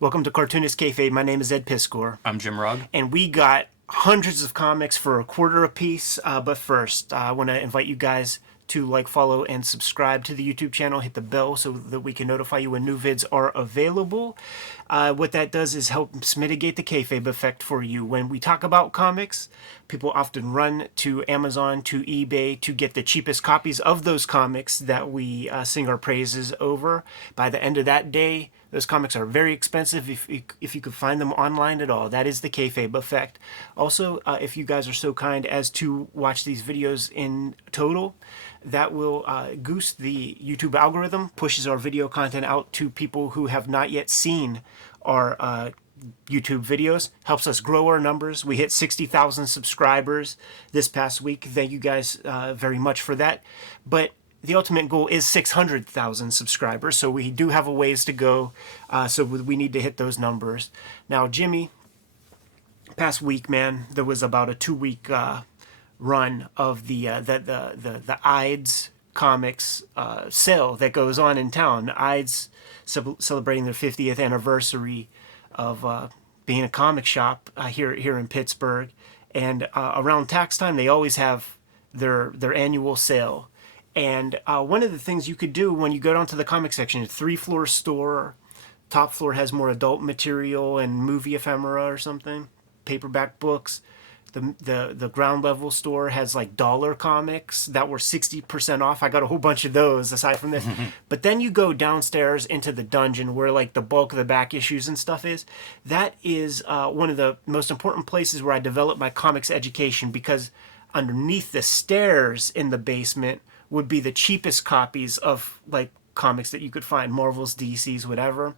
Welcome to Cartoonist Kayfabe. My name is Ed Piscor. I'm Jim Rugg. And we got hundreds of comics for a quarter a piece. But first, I want to invite you guys to like, follow, and subscribe to the YouTube channel. Hit the bell so that we can notify you when new vids are available. What that does is helps mitigate the kayfabe effect for you. When we talk about comics, people often run to Amazon, to eBay to get the cheapest copies of those comics that we sing our praises over. By the end of that day, those comics are very expensive if you could find them online at all. That is the kayfabe effect. Also, if you guys are so kind as to watch these videos in total, that will goose the YouTube algorithm, pushes our video content out to people who have not yet seen our YouTube videos, helps us grow our numbers. We hit 60,000 subscribers this past week. Thank you guys very much for that. But the ultimate goal is 600,000 subscribers, so we do have a ways to go. So we need to hit those numbers. Now, Jimmy, past week, man, there was about a 2-week run of the IDES comics sale that goes on in town. IDES celebrating their 50th anniversary of being a comic shop here in Pittsburgh, and around tax time they always have their annual sale. And one of the things you could do when you go down to the comic section, 3-floor store, top floor has more adult material and movie ephemera or something, paperback books. The ground level store has like dollar comics that were 60% off. I got a whole bunch of those aside from this. But then you go downstairs into the dungeon where like the bulk of the back issues and stuff is. That is one of the most important places where I develop my comics education, because underneath the stairs in the basement would be the cheapest copies of like comics that you could find, Marvel's, DC's, whatever.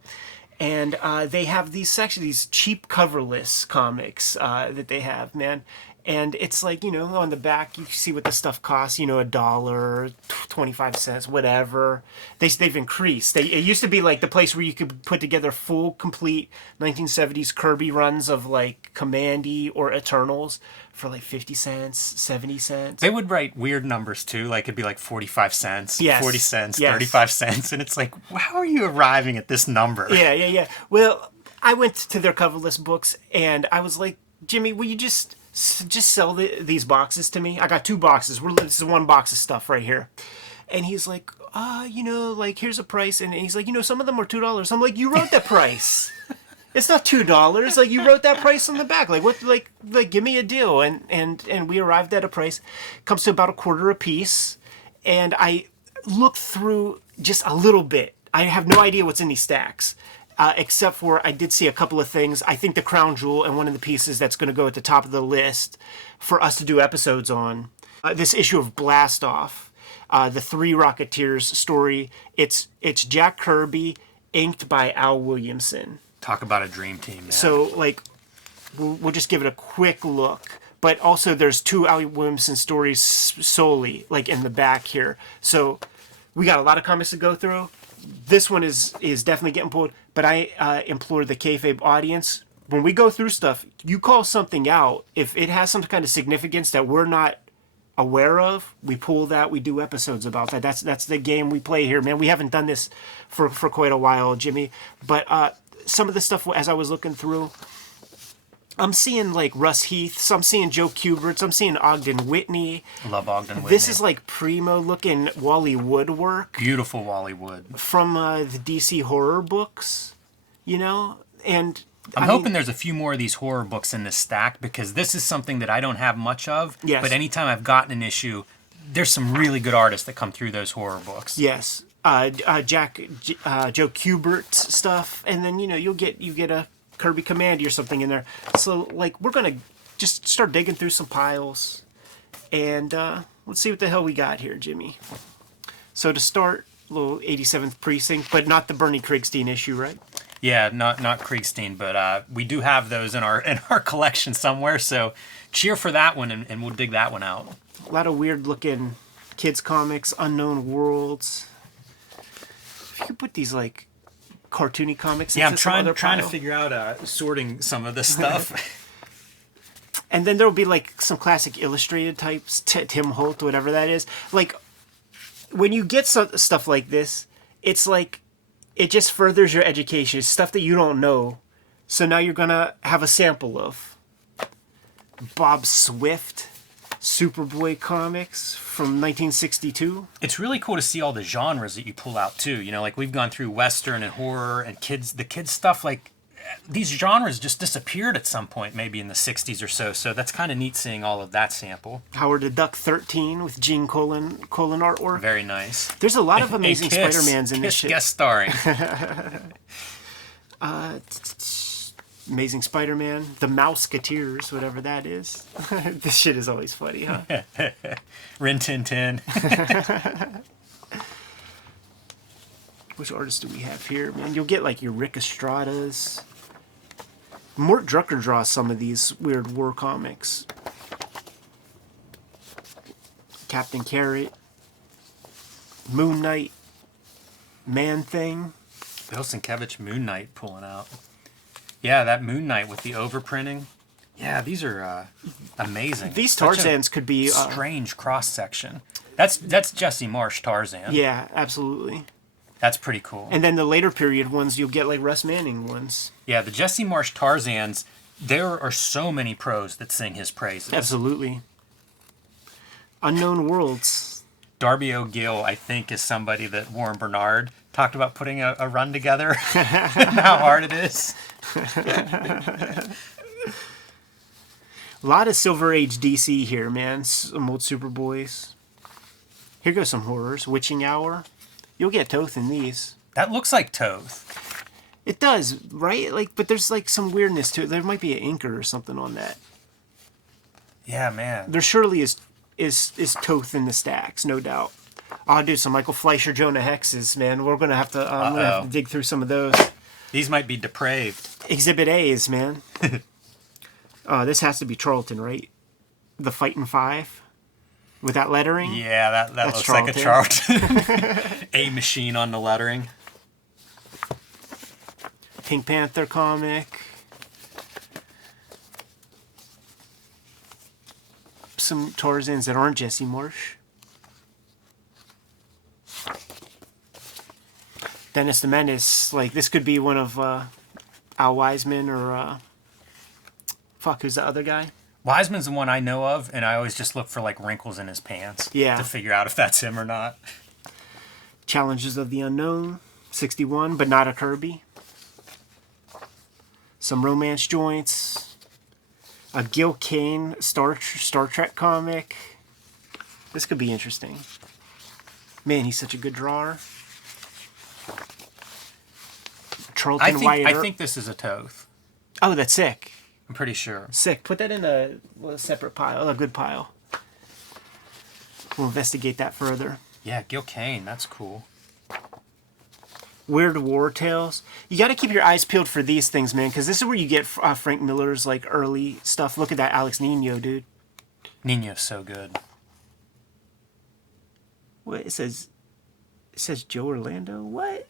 And they have these sections, these cheap coverless comics that they have, man. And it's like, you know, on the back, you see what the stuff costs, you know, $1, 25 cents, whatever. They've increased. It used to be like the place where you could put together full, complete 1970s Kirby runs of like Commandy or Eternals for like 50 cents, 70 cents. They would write weird numbers too, like it'd be like 45 cents, yes. 40 cents, yes. 35 cents, and it's like, how are you arriving at this number? Yeah. Well, I went to their coverless books and I was like, Jimmy, will you just sell these boxes to me? I got 2 boxes. This is 1 box of stuff right here. And he's like, you know, like, here's a price. And he's like, you know, some of them are $2. I'm like, you wrote that price. It's not $2. Like, you wrote that price on the back. Like, what? Like, give me a deal. And we arrived at a price. Comes to about a quarter a piece. And I looked through just a little bit. I have no idea what's in these stacks. Except for I did see a couple of things. I think the crown jewel and one of the pieces that's going to go at the top of the list for us to do episodes on. This issue of Blast Off, the 3 Rocketeers story. It's Jack Kirby, inked by Al Williamson. Talk about a dream team, man. So, like, we'll just give it a quick look. But also there's 2 Al Williamson stories solely, like, in the back here. So we got a lot of comics to go through. This one is definitely getting pulled, but I implore the kayfabe audience, when we go through stuff, you call something out. If it has some kind of significance that we're not aware of, we pull that. We do episodes about that. That's the game we play here, man. We haven't done this for quite a while, Jimmy. But some of the stuff, as I was looking through, I'm seeing like Russ Heath, I'm seeing Joe Kuberts, I'm seeing Ogden Whitney. Love Ogden Whitney. This is like primo looking Wally Wood work. Beautiful Wally Wood. From the DC horror books, you know? And I'm hoping there's a few more of these horror books in this stack, because this is something that I don't have much of. Yes. But anytime I've gotten an issue, there's some really good artists that come through those horror books. Yes. Joe Kubert stuff, and then, you know, you get a Kirby Commandy or something in there. So, like, we're going to just start digging through some piles. And let's see what the hell we got here, Jimmy. So to start, little 87th Precinct, but not the Bernie Krigstein issue, right? Yeah, not Krigstein, but we do have those in our collection somewhere. So cheer for that one, and we'll dig that one out. A lot of weird-looking kids' comics, Unknown Worlds. If you could put these, like, cartoony comics. Yeah, I'm trying to figure out sorting some of this stuff. And then there'll be like some classic illustrated types, Tim Holt, whatever that is. Like, when you get stuff like this, it's like it just furthers your education. It's stuff that you don't know. So now you're going to have a sample of Bob Swift, Superboy comics from 1962. It's really cool to see all the genres that you pull out too. You know, like we've gone through Western and horror and the kids stuff. Like these genres just disappeared at some point, maybe in the 60s or so. So that's kind of neat seeing all of that sample. Howard the Duck 13 with Gene Colan artwork. Very nice. There's a lot of amazing Spider-Mans in this shit. Guest starring. Amazing Spider-Man, the Mouseketeers, whatever that is. This shit is always funny, huh? Rin Tin Tin. Which artists do we have here, man? You'll get like your Rick Estrada's. Mort Drucker draws some of these weird war comics. Captain Carrot, Moon Knight, Man Thing. Bill Sienkiewicz Moon Knight pulling out. Yeah, that Moon Knight with the overprinting. Yeah, these are amazing. These Tarzans could be strange cross section. That's Jesse Marsh Tarzan. Yeah, absolutely. That's pretty cool. And then the later period ones, you'll get like Russ Manning ones. Yeah, the Jesse Marsh Tarzans. There are so many pros that sing his praises. Absolutely. Unknown Worlds. Darby O'Gill, I think, is somebody that Warren Bernard talked about putting a run together and how hard it is. A lot of Silver Age DC here, man. Some old Superboys. Here goes some horrors. Witching Hour. You'll get Toth in these. That looks like Toth. It does, right? Like, but there's like some weirdness to it. There might be an inker or something on that. Yeah, man. There surely is Toth in the stacks, no doubt. Oh, dude, some Michael Fleischer, Jonah Hexes, man. We're gonna have to dig through some of those. These might be depraved. Exhibit A's, man. This has to be Charlton, right? The Fightin' Five with that lettering. Yeah, that looks like a Charlton. A machine on the lettering. Pink Panther comic. Some Tarzans that aren't Jesse Marsh. Dennis the Menace, like this could be one of Al Wiseman or who's the other guy? Wiseman's the one I know of, and I always just look for like wrinkles in his pants to figure out if that's him or not. Challenges of the Unknown, 61, but not a Kirby. Some romance joints. A Gil Kane Star Trek comic. This could be interesting. Man, he's such a good drawer. Charlton White. I think this is a Toth. Oh, that's sick. I'm pretty sure. Sick. Put that in a separate pile, a good pile. We'll investigate that further. Yeah, Gil Kane. That's cool. Weird War Tales. You got to keep your eyes peeled for these things, man, because this is where you get Frank Miller's like early stuff. Look at that Alex Nino, dude. Nino's so good. What it says Joe Orlando. What?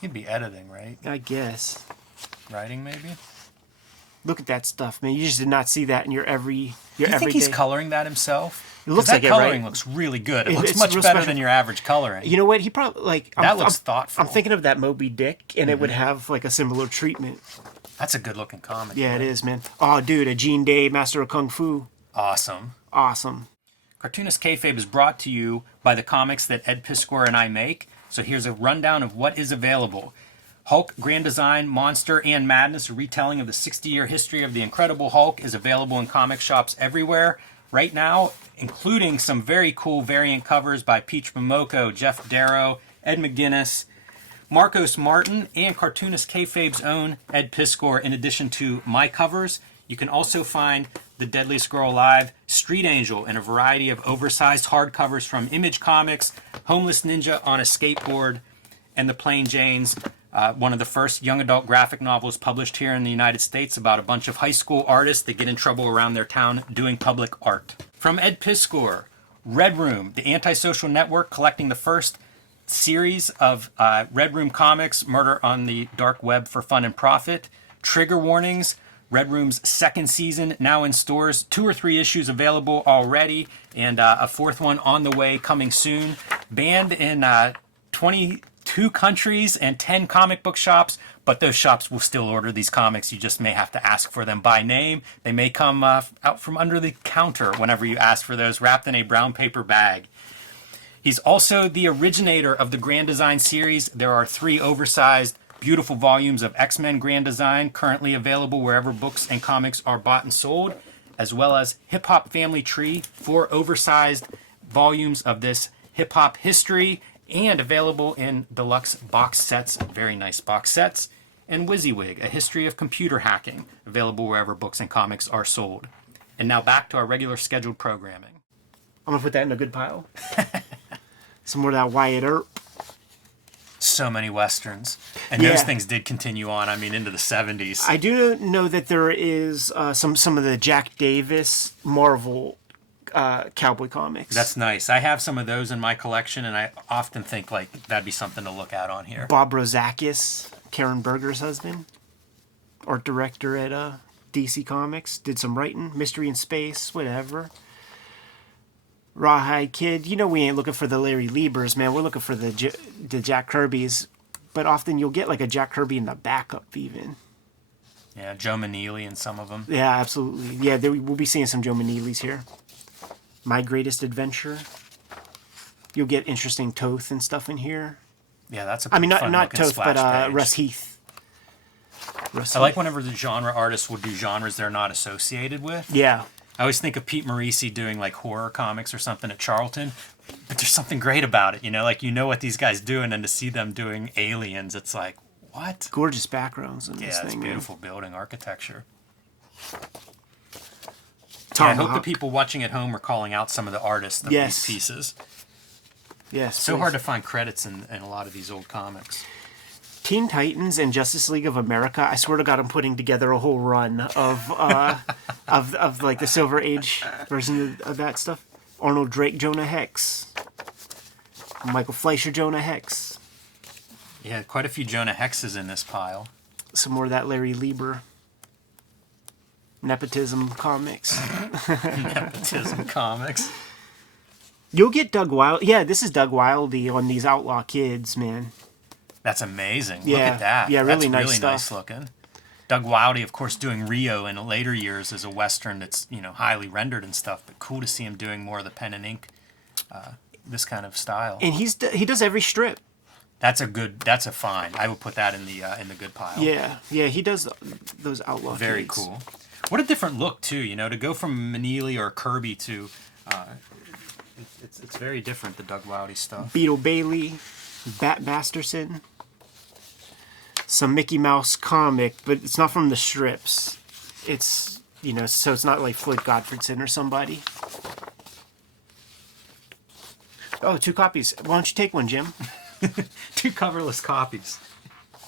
He'd be editing, right? I guess. Writing, maybe. Look at that stuff, man. You just did not see that in your every. You think he's coloring that himself? It looks like that coloring looks really good. It looks much better special than your average coloring. You know what? He probably that looks thoughtful. I'm thinking of that Moby Dick, and it would have like a similar treatment. That's a good looking comic. Yeah, man. It is, man. Oh, dude, a Gene Day Master of Kung Fu. Awesome. Cartoonist Kayfabe is brought to you by the comics that Ed Piskor and I make. So here's a rundown of what is available. Hulk Grand Design, Monster, and Madness, a retelling of the 60-year history of the Incredible Hulk, is available in comic shops everywhere right now, including some very cool variant covers by Peach Momoko, Jeff Darrow, Ed McGuinness, Marcos Martin, and Cartoonist Kayfabe's own Ed Piskor, in addition to my covers. You can also find The Deadliest Girl Alive, Street Angel, and a variety of oversized hardcovers from Image Comics, Homeless Ninja on a Skateboard, and The Plain Janes, one of the first young adult graphic novels published here in the United States about a bunch of high school artists that get in trouble around their town doing public art. From Ed Piskor, Red Room, the antisocial network collecting the first series of Red Room comics, Murder on the Dark Web for Fun and Profit, Trigger Warnings, Red Room's second season now in stores, 2 or 3 issues available already, and a 4th one on the way coming soon. Banned in 22 2 countries and 10 comic book shops, but those shops will still order these comics. You just may have to ask for them by name. They may come out from under the counter whenever you ask for those, wrapped in a brown paper bag. He's also the originator of the Grand Design series. There are 3 oversized, beautiful volumes of X-Men Grand Design currently available wherever books and comics are bought and sold, as well as Hip Hop Family Tree, 4 oversized volumes of this hip hop history, and available in deluxe box sets, very nice box sets, and WYSIWYG, a history of computer hacking, available wherever books and comics are sold. And now back to our regular scheduled programming. I'm going to put that in a good pile. Some more of that Wyatt Earp. So many Westerns. And those things did continue on, I mean, into the 70s. I do know that there is some of the Jack Davis Marvel cowboy comics. That's nice. I have some of those in my collection, and I often think, like, that'd be something to look at on here. Bob Rozakis, Karen Berger's husband, art director at DC Comics, did some writing, Mystery in Space, whatever. Rawhide Kid, you know we ain't looking for the Larry Liebers, man. We're looking for the Jack Kirbys. But often you'll get like a Jack Kirby in the backup even. Yeah, Joe Maneely in some of them. Yeah, absolutely. Yeah, we'll be seeing some Joe Maneely's here. My Greatest Adventure. You'll get interesting Toth and stuff in here. Yeah, that's a I mean, fun not Toth, but page. Russ Heath. I like whenever the genre artists will do genres they're not associated with. Yeah. I always think of Pete Morisi doing like horror comics or something at Charlton, but there's something great about it, you know? Like, you know what these guys doing, and to see them doing aliens, it's like, what? Gorgeous backgrounds in this Yeah, it's thing, beautiful building architecture. Tom, I hope the people watching at home are calling out some of the artists of these pieces. Yes. So hard to find credits in a lot of these old comics. Teen Titans and Justice League of America. I swear to God, I'm putting together a whole run of of like the Silver Age version of that stuff. Arnold Drake, Jonah Hex. Michael Fleischer, Jonah Hex. Yeah, quite a few Jonah Hexes in this pile. Some more of that Larry Lieber. Nepotism comics. Nepotism comics. You'll get Doug Wild. Yeah, this is Doug Wildey on these Outlaw Kids, man. That's amazing. Yeah. Look at that. Yeah, really that's nice really stuff. nice looking. Doug Wildey, of course, doing Rio in later years as a Western that's, you know, highly rendered and stuff, but cool to see him doing more of the pen and ink, this kind of style. And he does every strip. That's a find. I would put that in the good pile. Yeah, he does those Outlaw Very Kids. cool. What a different look too, you know, to go from Maneely or Kirby to, it's very different, the Doug Wildey stuff. Beetle Bailey, Bat Masterson. Some Mickey Mouse comic, but it's not from the strips. It's, you know, so it's not like Floyd Gottfredson or somebody. Oh, 2 copies. Why don't you take one, Jim? 2 coverless copies.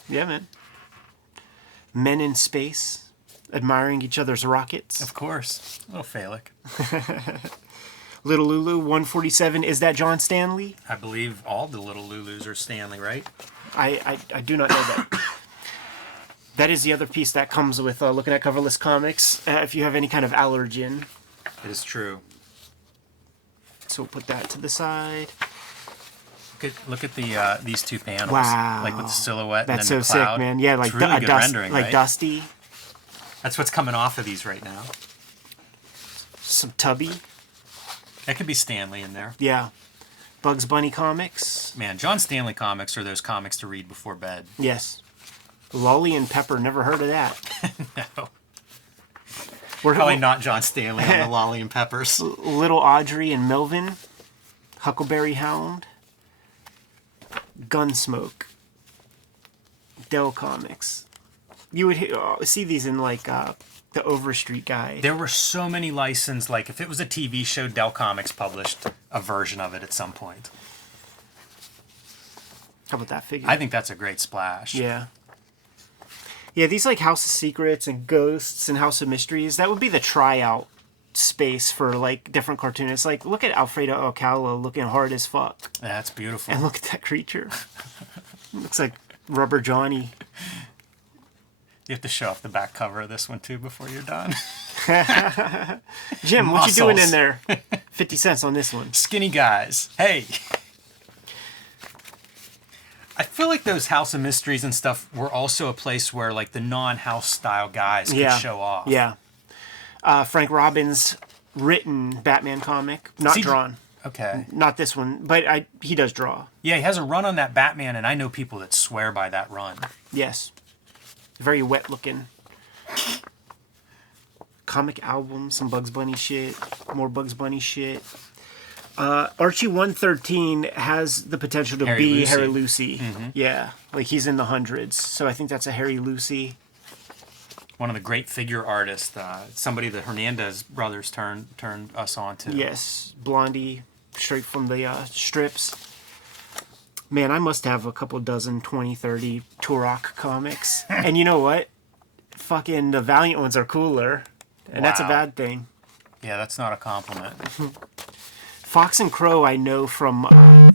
Yeah, man. Men in Space, admiring each other's rockets. Of course. A little phallic. Little Lulu, 147. Is that John Stanley? I believe all the Little Lulus are Stanley, right? I do not know that. That is the other piece that comes with looking at coverless comics. If you have any kind of allergen. It is true. So we'll put that to the side. Look at these 2 panels. Wow. Like with the silhouette That's and then so the cloud. sick, man. Yeah, like it's really good rendering, like right? Dusty. That's what's coming off of these right now. Some Tubby. That could be Stanley in there. Yeah. Bugs Bunny comics. Man, John Stanley comics are those comics to read before bed. Yes. Lolly and Pepper, never heard of that. No. We're Probably not John Stanley on the Lolly and Peppers. Little Audrey and Melvin. Huckleberry Hound. Gunsmoke. Dell Comics. You would see these in like the Overstreet Guide. There were so many licensed, like if it was a TV show, Dell Comics published a version of it at some point. How about that figure? I think that's a great splash. Yeah. Yeah, these like House of Secrets and Ghosts and House of Mysteries, that would be the tryout space for like different cartoonists. Like, look at Alfredo Alcala looking hard as fuck. That's beautiful. And look at that creature. Looks like Rubber Johnny. You have to show off the back cover of this one too before you're done. Jim, what you doing in Muscles. there? 50 cents on this one. Skinny guys. Hey. feel like those House of Mysteries and stuff were also a place where like the non-house style guys could show off. Yeah. Frank Robbins written Batman comic, not drawn. Okay. Not this one, but he does draw. Yeah, he has a run on that Batman, and I know people that swear by that run. Yes. Very wet looking. Comic album, some Bugs Bunny shit, more Bugs Bunny shit. Archie 113 has the potential to be Harry Lucy. Mm-hmm. Yeah, like he's in the hundreds. So I think that's a Harry Lucy. One of the great figure artists, somebody the Hernandez brothers turned us on to. Yes, Blondie, straight from the strips. Man, I must have a couple dozen, 20, 30 Turok comics. And you know what? Fucking the Valiant ones are cooler. And that's a bad thing. Yeah, that's not a compliment. Fox and Crow I know from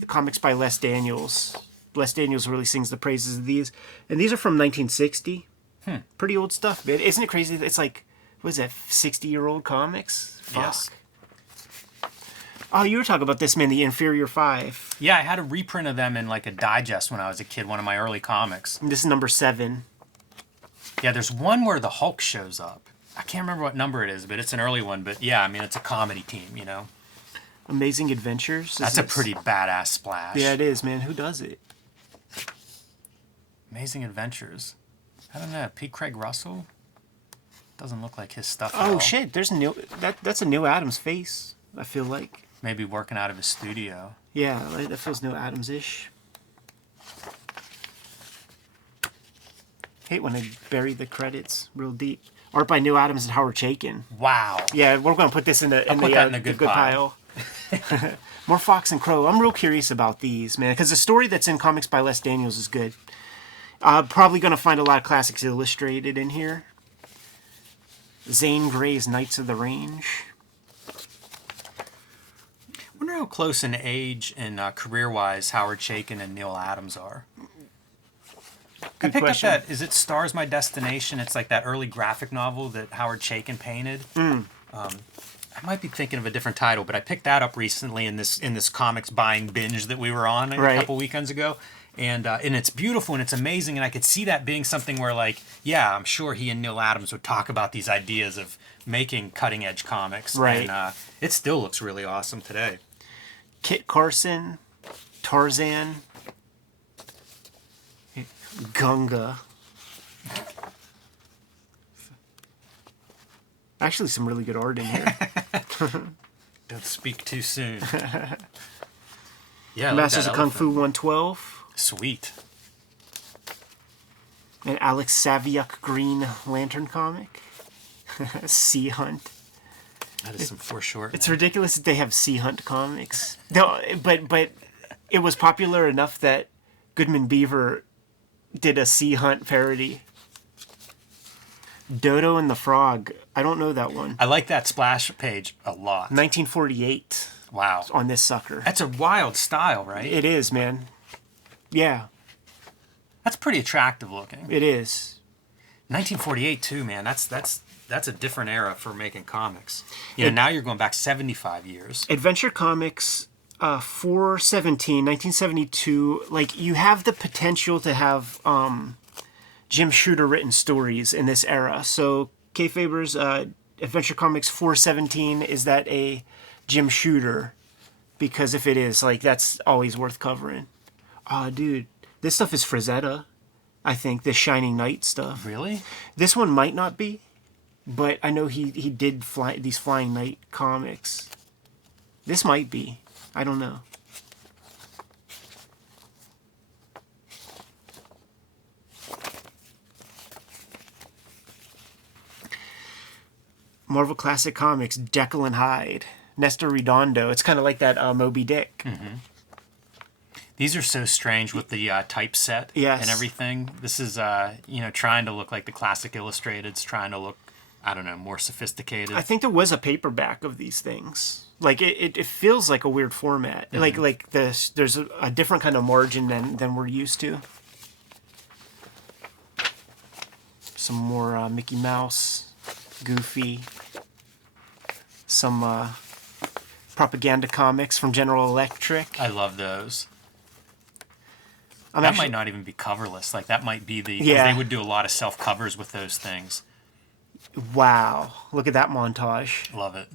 comics by Les Daniels. Les Daniels really sings the praises of these. And these are from 1960. Pretty old stuff, man. Isn't it crazy? It's like, what is that, 60-year-old comics? Fuck. Yes. Oh, you were talking about this, man, the Inferior Five. Yeah, I had a reprint of them in like a digest when I was a kid, one of my early comics. And this is number 7. Yeah, there's one where the Hulk shows up. I can't remember what number it is, but it's an early one. But yeah, I mean, it's a comedy team, you know? Amazing Adventures. That's a pretty badass splash. Yeah, it is, man. Who does it? Amazing Adventures. I don't know. Pete Craig Russell? Doesn't look like his stuff at Oh, all. shit. There's that's a Neil Adams face, I feel like. Maybe working out of his studio. Yeah, that feels Neil Adams-ish. Hate when they bury the credits real deep. Art by Neil Adams and Howard Chaykin. Wow. Yeah, we're going to put this in the good pile. More Fox and Crow. I'm real curious about these, man, because the story that's in Comics by Les Daniels is good. Probably going to find a lot of classics illustrated in here. Zane Grey's Knights of the Range. I wonder how close in age and career-wise Howard Chaykin and Neil Adams are. I picked up that, is it Stars My Destination? It's like that early graphic novel that Howard Chaykin painted. I might be thinking of a different title, but I picked that up recently in this comics buying binge that we were on a couple weekends ago. And it's beautiful and it's amazing, and I could see that being something where, like, yeah, I'm sure he and Neil Adams would talk about these ideas of making cutting-edge comics. Right. And it still looks really awesome today. Kit Carson, Tarzan, Gunga. Actually, some really good art in here. Don't speak too soon. Yeah, Masters of Kung Fu 112. Sweet. An Alex Saviuk Green Lantern comic. Sea Hunt. That is some foreshortening. It's ridiculous that they have Sea Hunt comics. No, but it was popular enough that Goodman Beaver did a Sea Hunt parody. Dodo and the Frog. I don't know that one. I like that splash page a lot. 1948. Wow. On this sucker. That's a wild style, right? It is, man. Yeah. That's pretty attractive looking. It is. 1948 too, man. That's a different era for making comics. You know, now you're going back 75 years. Adventure Comics 417, 1972. Like, you have the potential to have Jim Shooter written stories in this era. So, Kayfaber's Adventure Comics 417, is that a Jim Shooter? Because if it is, like, that's always worth covering. Dude, this stuff is Frazetta, I think, this Shining Knight stuff. Really? This one might not be, but I know he did these Flying Knight comics. This might be. I don't know. Marvel Classic Comics, Jekyll and Hyde, Nestor Redondo. It's kind of like that Moby Dick. Mm-hmm. These are so strange with the typeset and everything. This is, trying to look like the classic illustrateds, trying to look, I don't know, more sophisticated. I think there was a paperback of these things. Like, it feels like a weird format. Mm-hmm. Like there's a different kind of margin than we're used to. Some more Mickey Mouse, Goofy. Some propaganda comics from General Electric. I love those. That might not even be coverless. Like, that might be the... 'cause Yeah. they would do a lot of self-covers with those things. Wow. Look at that montage. Love it.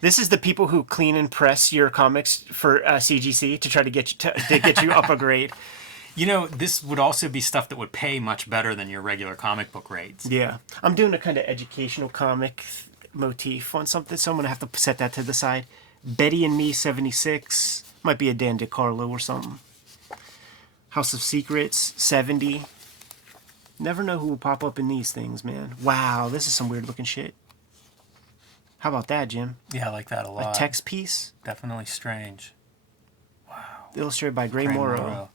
This is the people who clean and press your comics for CGC to try to get you to get you up a grade. You know, this would also be stuff that would pay much better than your regular comic book rates. Yeah. I'm doing a kind of educational comic motif on something, so I'm going to have to set that to the side. Betty and Me 76. Might be a Dan DiCarlo or something. House of Secrets 70. Never know who will pop up in these things, man. Wow, this is some weird looking shit. How about that, Jim? Yeah, I like that a lot. A text piece Definitely strange. illustrated by Gray Morrow.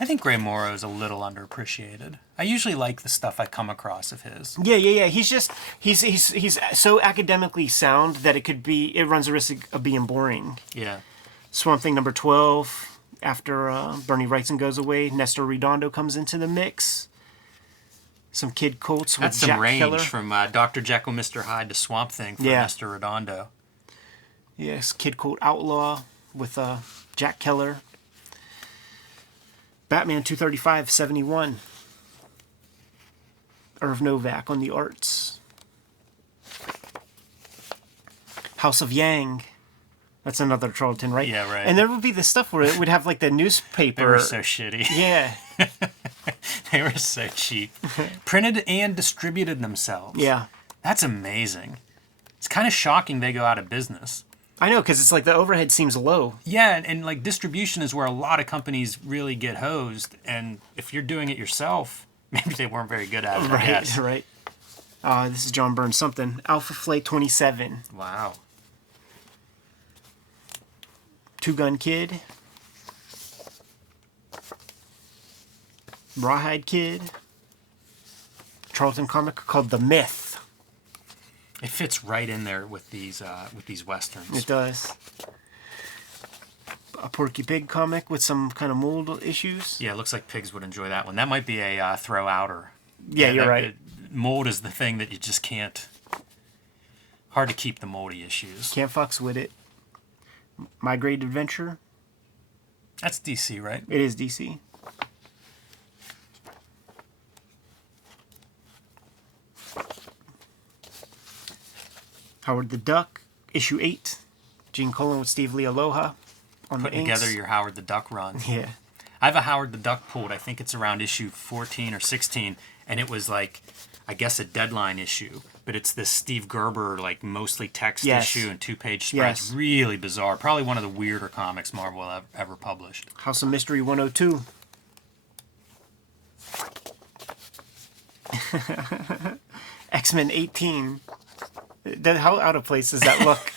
I think Gray Morrow is a little underappreciated. I usually like the stuff I come across of his. Yeah. He's so academically sound that it runs the risk of being boring. Yeah. Swamp Thing number 12. After Bernie Wrightson goes away, Nestor Redondo comes into the mix. Some Kid Colts with That's some Jack range Keller. from Dr. Jekyll, Mr. Hyde to Swamp Thing for Nestor Redondo. Yes, Kid Colt Outlaw with Jack Keller. Batman 235, 71. Irv Novak on the arts. House of Yang. That's another Charlton, right? Yeah, right. And there would be the stuff where it would have like the newspaper. They were so shitty. Yeah. They were so cheap. Printed and distributed themselves. Yeah. That's amazing. It's kind of shocking they go out of business. I know, because it's like the overhead seems low. Yeah, and like distribution is where a lot of companies really get hosed. And if you're doing it yourself, maybe they weren't very good at it. I guess. Right. This is John Byrne something. Alpha Flight 27. Wow. Two Gun Kid. Rawhide Kid. Charlton comic called The Myth. It fits right in there with these westerns. It does. A Porky Pig comic with some kind of mold issues. Yeah, it looks like pigs would enjoy that one. That might be a throw-outer. Yeah, you're right. Mold is the thing that you just can't... Hard to keep the moldy issues. Can't fucks with it. My Great Adventure. That's DC, right? It is DC. Howard the Duck, issue 8. Gene Colan with Steve Lee Aloha on Putting the inks. together your Howard the Duck run. Yeah. I have a Howard the Duck pulled. I think it's around issue 14 or 16, and it was like, I guess, a deadline issue. But it's this Steve Gerber, like, mostly text issue and 2-page spreads. Yes. Really bizarre. Probably one of the weirder comics Marvel have ever published. House of Mystery 102. X-Men 18. How out of place does that look?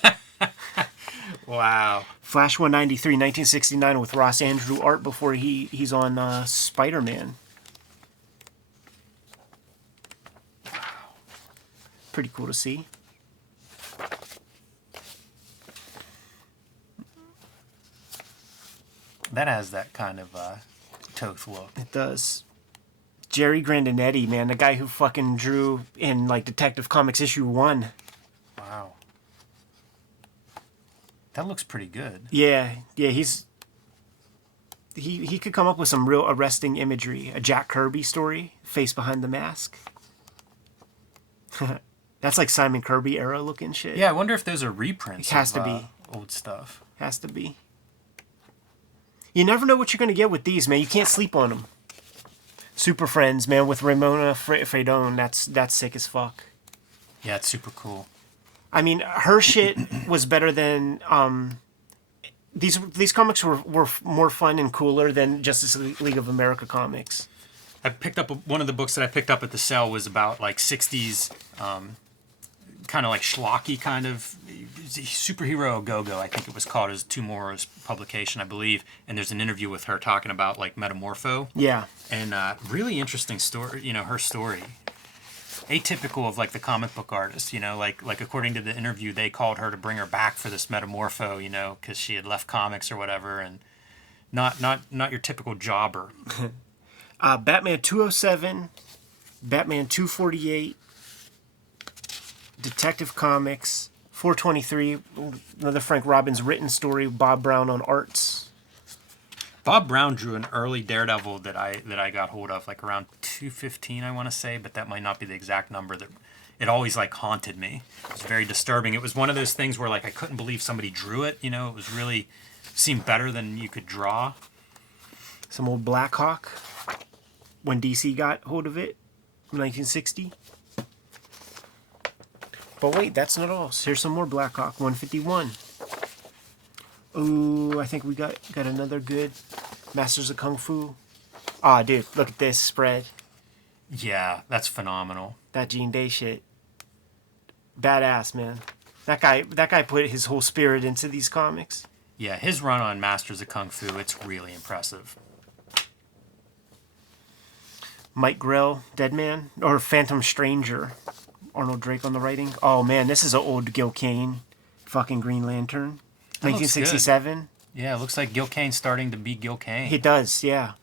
Wow. Flash 193, 1969 with Ross Andrew art before he's on Spider-Man. Pretty cool to see. That has that kind of Toth look. It does. Jerry Grandinetti, man, the guy who fucking drew in like Detective Comics issue 1. Wow. That looks pretty good. Yeah, he could come up with some real arresting imagery. A Jack Kirby story, Face Behind the Mask. That's like Simon Kirby era looking shit. Yeah, I wonder if those are reprints. It has of, to be. Old stuff. Has to be. You never know what you're going to get with these, man. You can't sleep on them. Super Friends, man, with Ramona Fredon. That's sick as fuck. Yeah, it's super cool. I mean, her shit was better than... These comics were more fun and cooler than Justice League of America comics. I picked up one of the books that I picked up at the sale was about like 60s kind of like schlocky kind of superhero go-go, I think it was called, as Tomorrow's publication, I believe. And there's an interview with her talking about like Metamorpho. Yeah. And really interesting story, her story. Atypical of like the comic book artist, like according to the interview, they called her to bring her back for this Metamorpho, because she had left comics or whatever, and not your typical jobber. Batman 207, Batman 248, Detective Comics 423, another Frank Robbins written story, Bob Brown on arts. Bob Brown drew an early Daredevil that I got hold of, like around 215, I want to say, but that might not be the exact number. That it always like haunted me. It was very disturbing. It was one of those things where like I couldn't believe somebody drew it. You know, it was really seemed better than you could draw. Some old Blackhawk when DC got hold of it in 1960. But wait, that's not all. Here's some more Blackhawk 151. Ooh, I think we got another good Masters of Kung Fu. Ah, dude, look at this spread. Yeah, that's phenomenal. That Gene Day shit. Badass, man. That guy put his whole spirit into these comics. Yeah, his run on Masters of Kung Fu, it's really impressive. Mike Grell, Deadman, or Phantom Stranger. Arnold Drake on the writing. Oh man, this is an old Gil Kane, fucking Green Lantern, That looks 1967. Yeah, it looks like Gil Kane's starting to be Gil Kane. He does, yeah.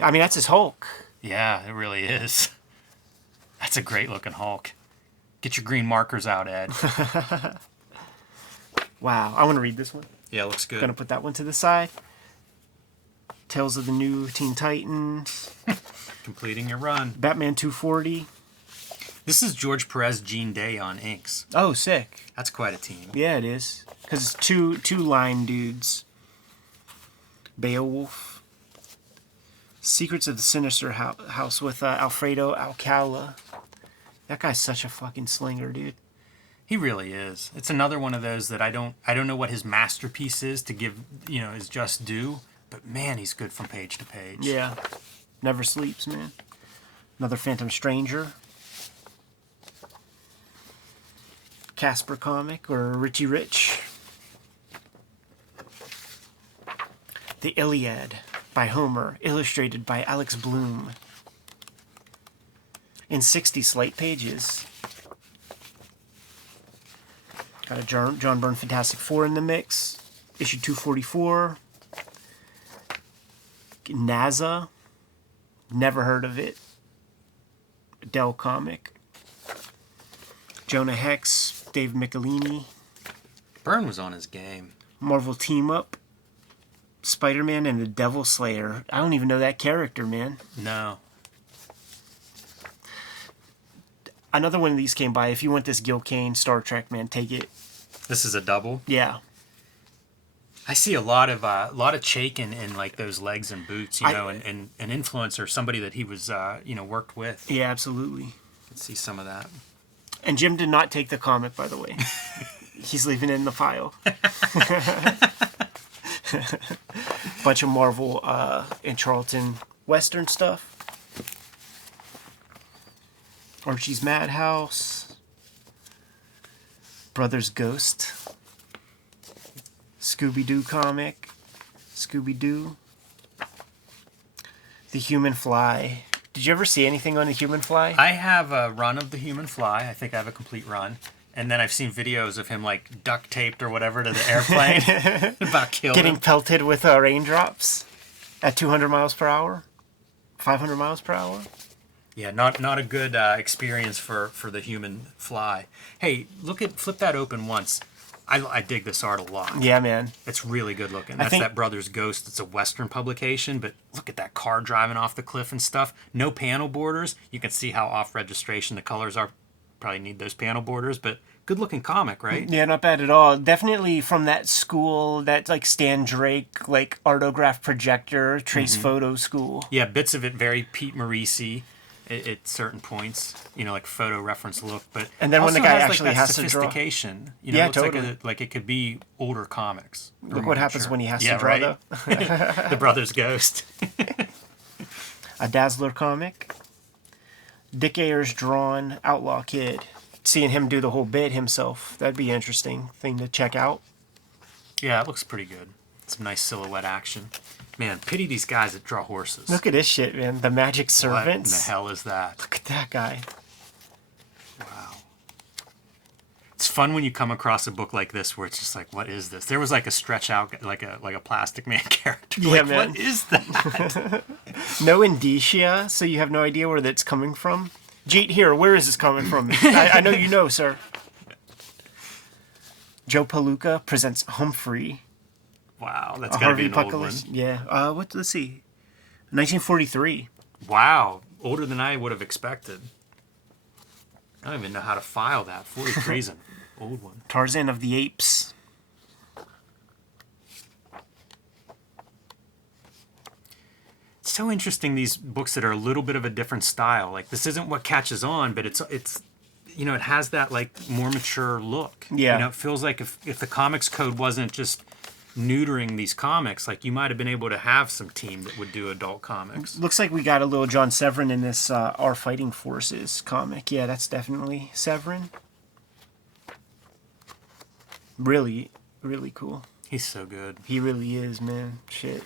I mean, that's his Hulk. Yeah, it really is. That's a great looking Hulk. Get your green markers out, Ed. Wow, I want to read this one. Yeah, it looks good. Gonna put that one to the side. Tales of the New Teen Titans. Completing your run. Batman 240. This is George Perez, Gene Day on inks. Oh, sick. That's quite a team. Yeah, it is. Because it's two line dudes. Beowulf. Secrets of the Sinister House with Alfredo Alcala. That guy's such a fucking slinger, dude. He really is. It's another one of those that I don't know what his masterpiece is to give, his just due, but man, he's good from page to page. Yeah. Never sleeps, man. Another Phantom Stranger. Casper comic or Richie Rich. The Iliad by Homer, illustrated by Alex Bloom. In 60 slate pages. Got a John Byrne Fantastic Four in the mix. Issue 244. NASA. Never heard of it. Dell comic. Jonah Hex, Dave Michelini. Byrne was on his game. Marvel Team Up. Spider-Man and the Devil Slayer. I don't even know that character, man. No. Another one of these came by. If you want this Gil Kane Star Trek, man, take it. This is a double. Yeah. I see a lot of Chaykin in like those legs and boots, and an influencer, somebody that he was worked with. Yeah, absolutely. Let's see some of that. And Jim did not take the comic, by the way. He's leaving it in the file. Bunch of Marvel and Charlton Western stuff. Archie's Madhouse. Brothers Ghost. Scooby-Doo comic. Scooby-Doo. The Human Fly. Did you ever see anything on the Human Fly? I have a run of the Human Fly. I think I have a complete run. And then I've seen videos of him like duct taped or whatever to the airplane. About killing Getting him. pelted with raindrops at 200 miles per hour. 500 miles per hour. Yeah, not a good experience for the Human Fly. Hey, flip that open once. I dig this art a lot. Yeah, man. It's really good looking. That's that Brothers Ghost. It's a Western publication, but look at that car driving off the cliff and stuff. No panel borders. You can see how off registration the colors are. Probably need those panel borders, but good looking comic, right? Yeah, not bad at all. Definitely from that school, that like Stan Drake, like Artograph Projector, Trace Photo school. Yeah, bits of it very Pete Morisi at certain points, like photo reference look, but and then when the guy actually like that has to draw, sophistication, yeah, looks totally. like it could be older comics. Look what happens when he has to draw, though. The Brothers Ghost. A Dazzler comic. Dick Ayers drawn Outlaw Kid. Seeing him do the whole bit himself, that'd be an interesting thing to check out. Yeah, it looks pretty good. Some nice silhouette action. Man, pity these guys that draw horses. Look at this shit, man. The Magic Servants. What in the hell is that? Look at that guy. Wow. It's fun when you come across a book like this where it's just like, what is this? There was like a stretch out, like a Plastic Man character. Yeah, like, man. What is that? No indicia, so you have no idea where that's coming from. Jeet, here, where is this coming from? I know you know, sir. Joe Palooka presents Humphrey. Wow, that's A gotta be Harvey an old one. Puckle. Yeah. Let's see. 1943. Wow, older than I would have expected. I don't even know how to file that. 43 is an old one. Tarzan of the Apes. It's so interesting, these books that are a little bit of a different style. Like, this isn't what catches on, but it's you know, it has that, like, more mature look. Yeah. You know, it feels like if the comics code wasn't just neutering these comics, like, you might have been able to have some team that would do adult comics. Looks like we got a little John Severin in this Our Fighting Forces comic. Yeah, that's definitely Severin. Really, really cool. He's so good. He really is, man. Shit.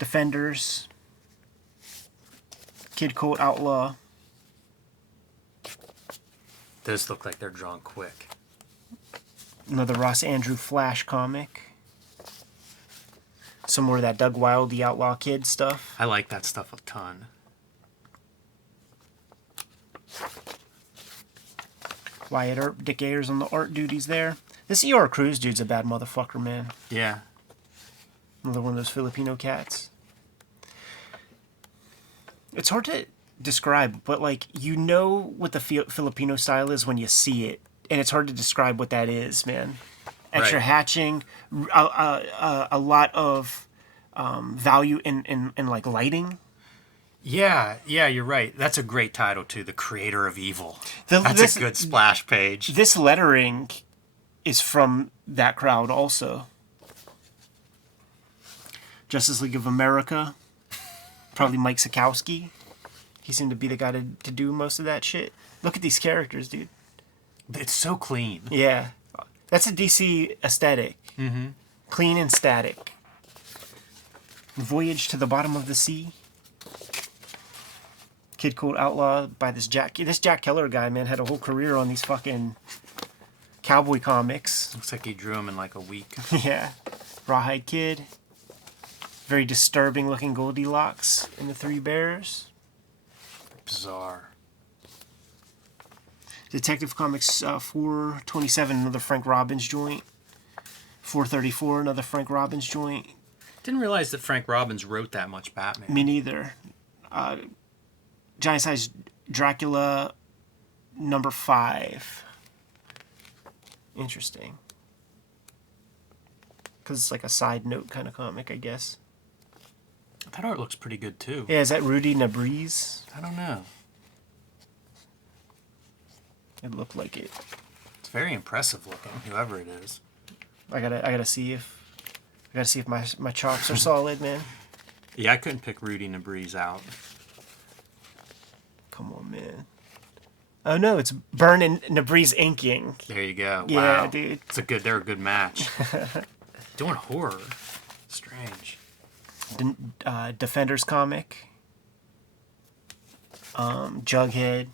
Defenders. Kid Colt Outlaw. Those look like they're drawn quick. Another Ross Andrew Flash comic. Some more of that Doug Wilde, the Outlaw Kid stuff. I like that stuff a ton. Wyatt Earp, Dick Ayers on the art duties there. This E.R. Cruz dude's a bad motherfucker, man. Yeah. Another one of those Filipino cats. It's hard to describe, but like, you know what the Filipino style is when you see it, and it's hard to describe what that is, man. Extra Right. hatching, a lot of value in like lighting. Yeah, you're right. That's a great title, too. The Creator of Evil. That's This- a good splash page. This lettering is from that crowd also. Justice League of America. Probably Mike Sikowski. He seemed to be the guy to do most of that shit. Look at these characters, dude. It's so clean. Yeah. That's a DC aesthetic. Mm-hmm. Clean and static. Voyage to the Bottom of the Sea. Kid Colt Outlaw by this Jack Keller guy, man, had a whole career on these fucking cowboy comics. Looks like he drew him in like a week. Yeah. Rawhide Kid. Very disturbing looking Goldilocks in the Three Bears. Bizarre. Detective Comics 427, another Frank Robbins joint. 434, another Frank Robbins joint. Didn't realize that Frank Robbins wrote that much Batman. Me neither. Giant Size Dracula number 5. Interesting. Because it's like a side note kind of comic, I guess. That art looks pretty good, too. Yeah, is that Rudy Nabriz? I don't know. It looked like it. It's very impressive looking, whoever it is. I gotta see if my chops are solid, man. Yeah, I couldn't pick Rudy Nabriz out. Come on, man. Oh no, it's Byrne and Nabriz inking. There you go. Yeah, Wow. dude. They're a good match. Doing horror. Strange. Defenders comic. Jughead.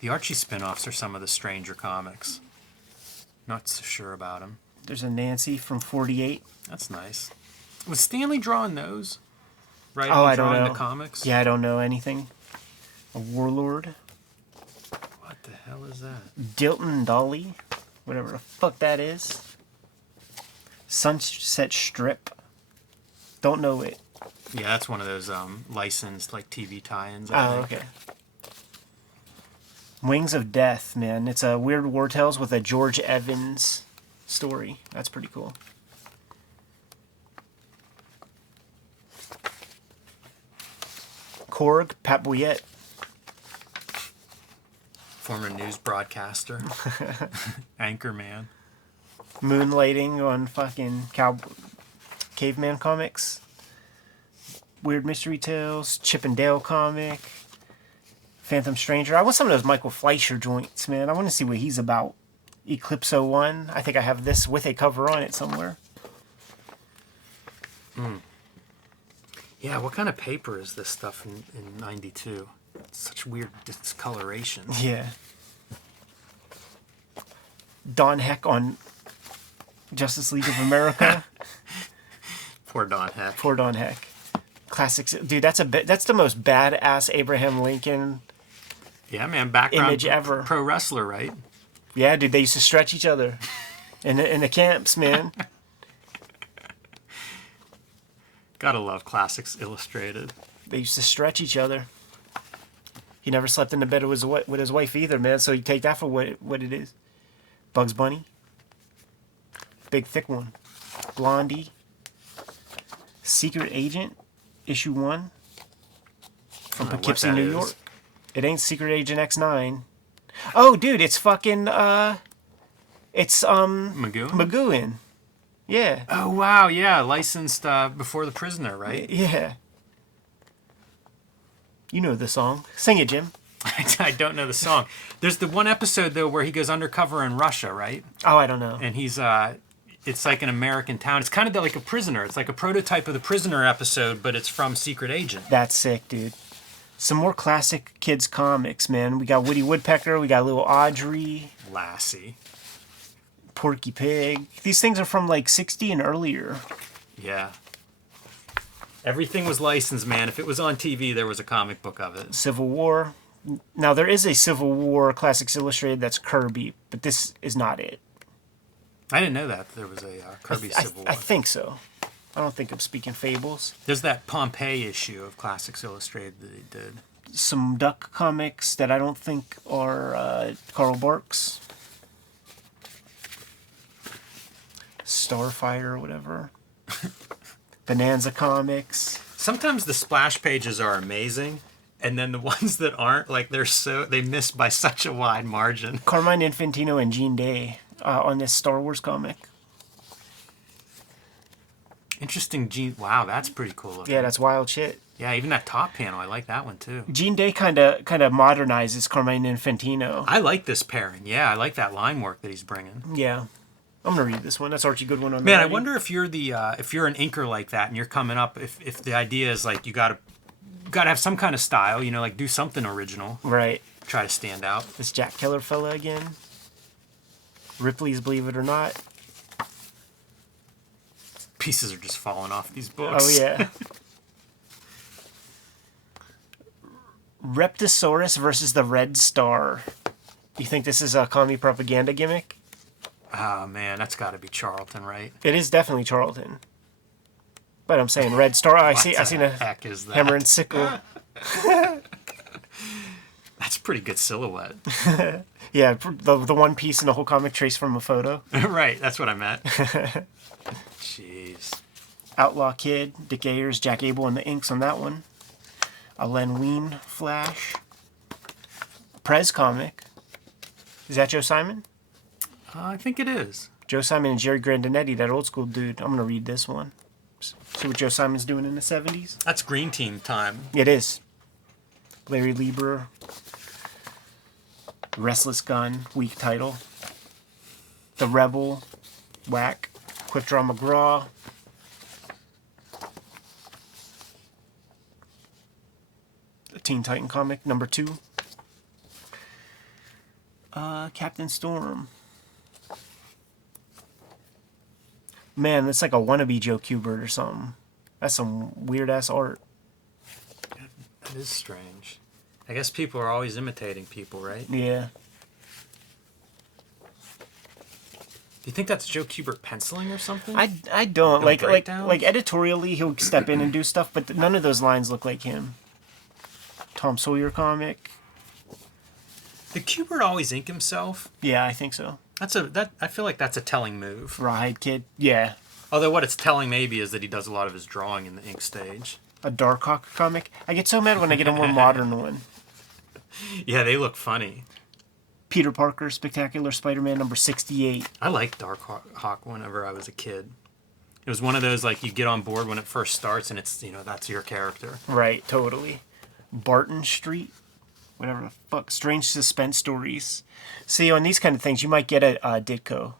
The Archie spin-offs are some of the stranger comics. Not so sure about them. There's a Nancy from 48. That's nice. Was Stanley drawing those? Right? Oh, I don't drawing know. the comics? Yeah, I don't know anything. A Warlord. What the hell is that? Dilton Dolly. Whatever the fuck that is. Sunset Strip. Don't know it. Yeah, that's one of those licensed like TV tie-ins. Oh, okay. Wings of Death, man. It's a Weird War Tales with a George Evans story. That's pretty cool. Korg, Pat Boyette. Former news broadcaster. Anchorman. Moonlighting on fucking Caveman comics. Weird Mystery Tales. Chip and Dale comic. Phantom Stranger. I want some of those Michael Fleischer joints, man. I want to see what he's about. Eclipse 01. I think I have this with a cover on it somewhere. Yeah, what kind of paper is this stuff in 92? It's such weird discoloration. Yeah. Don Heck on Justice League of America. Poor Don Heck. Poor Don Heck. Classics. Dude, that's the most badass Abraham Lincoln Yeah, man, background image ever. pro wrestler, right? Yeah, dude, they used to stretch each other in the camps, man. Gotta love Classics Illustrated. They used to stretch each other. He never slept in the bed with his wife either, man. So you take that for what it is. Bugs Bunny. Big thick one. Blondie. Secret Agent, issue 1. From Poughkeepsie, New York. It ain't Secret Agent X9. Oh, dude, it's fucking, it's, Magooin? Magooin. Yeah. Oh, wow, yeah, licensed Before the Prisoner, right? Yeah. You know the song. Sing it, Jim. I don't know the song. There's the one episode, though, where he goes undercover in Russia, right? Oh, I don't know. And he's, it's like an American town. It's kind of like a Prisoner. It's like a prototype of the Prisoner episode, but it's from Secret Agent. That's sick, dude. Some more classic kids comics, man. We got Woody Woodpecker. We got Little Audrey. Lassie. Porky Pig. These things are from like 60 and earlier. Yeah. Everything was licensed, man. If it was on TV, there was a comic book of it. Civil War. Now, there is a Civil War Classics Illustrated that's Kirby, but this is not it. I didn't know that there was a Kirby Civil War. I think so. I don't think I'm speaking fables. There's that Pompeii issue of Classics Illustrated that he did. Some Duck comics that I don't think are Carl Barks. Starfire or whatever. Bonanza comics. Sometimes the splash pages are amazing, and then the ones that aren't, like they miss by such a wide margin. Carmine Infantino and Gene Day on this Star Wars comic. Interesting Gene. Wow, that's pretty cool looking. Yeah, that's wild shit. Yeah, even that top panel, I like that one too. Gene Day kind of modernizes Carmine Infantino. I like this pairing. Yeah, I like that line work that he's bringing. Yeah. I'm gonna read this one. That's Archie Goodwin on the Man, I writing. wonder if you're if you're an inker like that and you're coming up, if the idea is like you gotta have some kind of style, you know, like do something original. Right. Try to stand out. This Jack Keller fella again. Ripley's Believe It or Not. Pieces are just falling off these books. Oh yeah. Reptosaurus versus the Red Star. You think this is a commie propaganda gimmick? Oh man, that's got to be Charlton, right? It is definitely Charlton. But I'm saying Red Star. I seen a heck is that? hammer and sickle. That's a pretty good silhouette. Yeah, the one piece in the whole comic traced from a photo. Right, that's what I meant. Jeez. Outlaw Kid, Dick Ayers, Jack Abel, and the inks on that one. A Len Wein Flash. Prez comic. Is that Joe Simon? I think it is. Joe Simon and Jerry Grandinetti, that old school dude. I'm going to read this one. See what Joe Simon's doing in the 70s? That's Green Team time. It is. Larry Lieber. Restless Gun, weak title. The Rebel, whack. Quick Draw McGraw. The Teen Titan comic, number 2. Captain Storm. Man, that's like a wannabe Joe Kubert or something. That's some weird-ass art. That is strange. I guess people are always imitating people, right? Yeah. Do you think that's Joe Kubert penciling or something? I don't. No Like breakdowns? editorially, he'll step in and do stuff, but none of those lines look like him. Tom Sawyer comic. Did Kubert always ink himself? Yeah, I think so. I feel like that's a telling move. Rawhide Kid. Yeah. Although what it's telling maybe is that he does a lot of his drawing in the ink stage. A Darkhawk comic. I get so mad when I get a more modern one. Yeah, they look funny. Peter Parker, Spectacular Spider-Man number 68. I liked Darkhawk whenever I was a kid. It was one of those, like, you get on board when it first starts and it's, you know, that's your character. Right, totally. Barton Street. Whatever the fuck. Strange Suspense Stories. See, on these kind of things, you might get a Ditko.